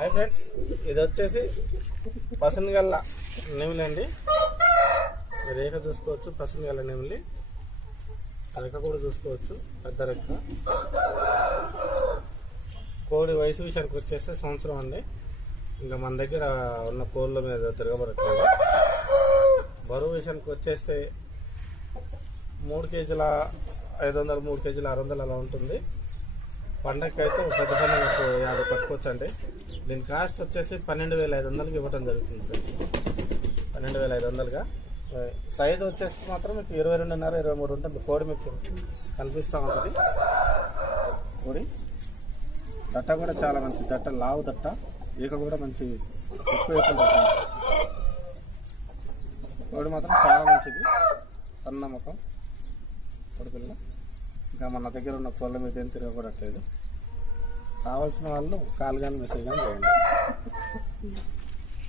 Hi friends ఇది వచ్చేసి పసనగల్ల నెమిలి అండి. మీరు రేఖ చూసుకోవచ్చు పసనగల్ల నెమిలి. రెక్క కూడా చూసుకోవచ్చు పెద్ద రెక్క కోడి వయసు విషయానికి వచ్చేస్తే సంవత్సరం అండి. ఇంకా మన దగ్గర ఉన్న కోళ్ళ మీద తిరగబడట్లేదు. బరువు విషయానికి వచ్చేస్తే మూడు కేజీల ఐదు వందలు మూడు కేజీల ఆరు వందలు అలా ఉంటుంది. పండగకి అయితే పెద్ద పెద్ద ఒక యాభై పట్టుకోవచ్చు అండి దీని కాస్ట్ వచ్చేసి పన్నెండు వేల ఐదు వందలకి ఇవ్వడం జరుగుతుంది పన్నెండు వేల ఐదు వందలుగా. సైజ్ వచ్చేసి మాత్రం మీకు ఇరవై రెండున్నర ఇరవై మూడు ఉంటుంది కోడి మీకు కనిపిస్తూ ఉంటుంది. కోడి. దట్ట కూడా చాలా మంచి దట్ట లావు దట్ట. ఈక కూడా మంచి ఎక్కువ కోడి మాత్రం చాలా మంచిది. సన్న ముఖం. కొడుకుల్లో ఇంకా మన దగ్గర ఉన్న కోళ్ళ మీద ఏం తిరగబడట్లేదు. కావాల్సిన వాళ్ళు కాల్ కానీ మెసేజ్ కానీ చేయండి.